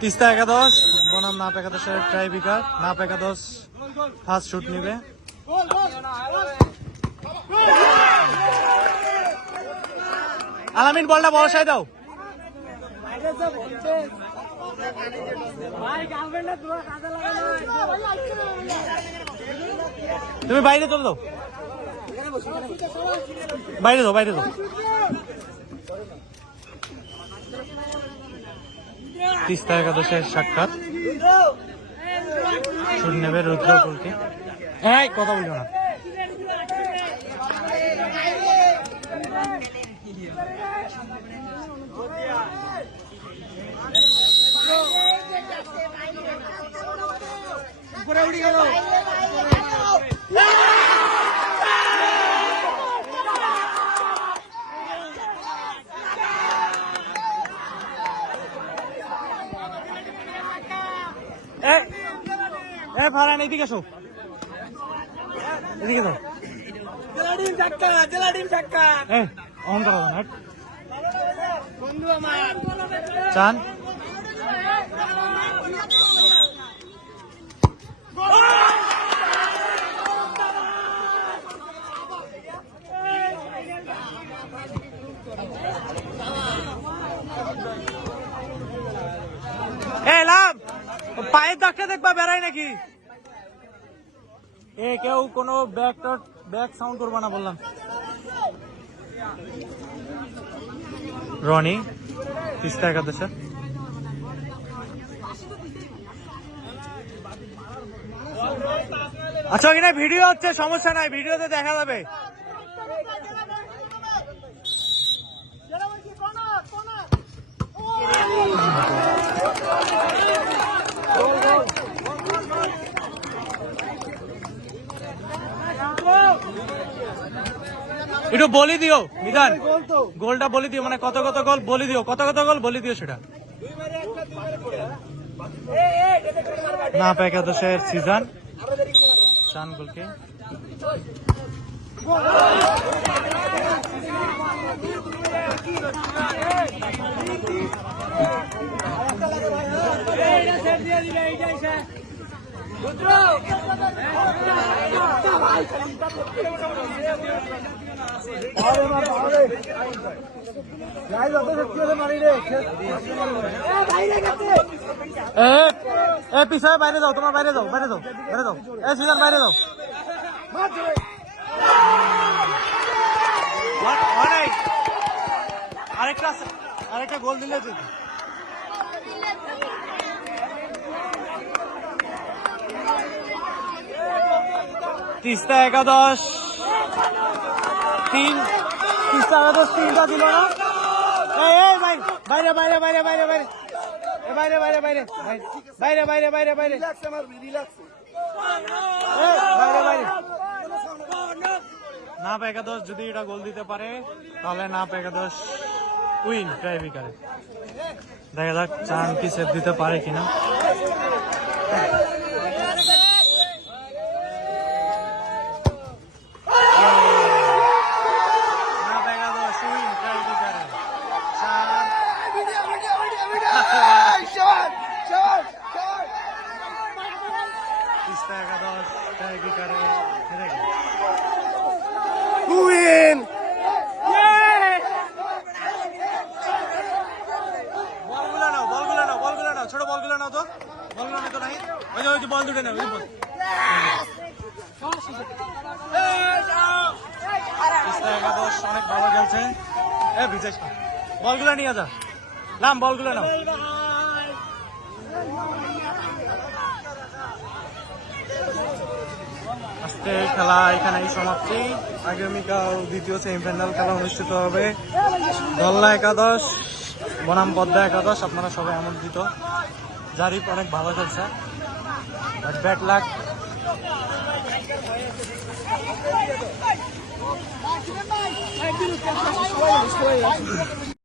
তিস্তা একাদশ, বনাম নাপ একাদশের ট্রাইবিকার নাপ একাদশ ফার্স্ট শুট নিবে। আলামিন, বলটা বসায় দাও। তুমি বাইরে চলে দাও বাইরে দাও বাইরে দাও। তিস্তা একাদশের সাক্ষাৎ। শুট নেবে রুদ্রপুরকে। হ্যাঁ কথা বলব না। এ এ ফারান এদিকে এসো। এদিকে দাও জেলাডিম চাক্কা জেলাডিম চাক্কা। এ অন করো বন্ধু আমার। চান এ লাভ পায়ের দাগটা দেখবা বেড়াই নাকি? এ, কেউ কোনো ব্যাক ব্যাক সাউন্ড করবা না বললাম। রনি, তিস্তা একাদশের আচ্ছা এখানে ভিডিও হচ্ছে, সমস্যা নাই ভিডিওতে দেখা যাবে। একটু বলি দিও বিধান গোলটা বলি দিও মানে কত কত গোল বলি দিও কত কত গোল বলি দিও সেটা। না একাদশের সিজন চান গোলকে। এ এ পিছনে বাইরে যাও তোমার বাইরে যাও বাইরে যাও বাইরে যাও। এ, সিজন, বাইরে যাও. আরেকটা আরেকটা গোল দিলে তিস্তা একাদশ। তিন। তিস্তা একাদশ তিনটা দিল না? এই এই ভাই বাইরে বাইরে বাইরে বাইরে বাইরে এ বাইরে বাইরে বাইরে। বাইরে বাইরে বাইরে বাইরে। বাইরে বাইরে। নাপ একাদশ যদি এটা গোল দিতে পারে তাহলে নাপ একাদশ উইন ট্রাইভিকারে দেখা যাক চান কি সেভ দিতে পারে কিনা নাপ একাদশ উইন ট্রাইভিকারে চান ভিডিও ভিডিও ভিডিও ভিডিও শাবাশ শাবাশ শাবাশ তিস্তা একাদশ ট্রাইভিকারে হেরে গেল উইন বলগুলো নাও বলগুলো নাও বলগুলো নাও ছোট বলগুলো নাও তো। বলগুলো নাও তো নাই ওই যে ওই যে বল দুটো নাও ওই বল একাদশ অনেক ভালো খেলছে। এ বিজয় বলগুলো নিয়ে যা। লাম বলগুলো নাও আজকে খেলা এখানেই সমাপ্তি। আগামীকাল দ্বিতীয় সেমিফাইনাল খেলা অনুষ্ঠিত হবে। দল্লা একাদশ, বনাম পদ্মা একাদশ, আপনারা সবাই আমন্ত্রিত। জারিফ অনেক ভালো খেলছে। ব্যাট লাক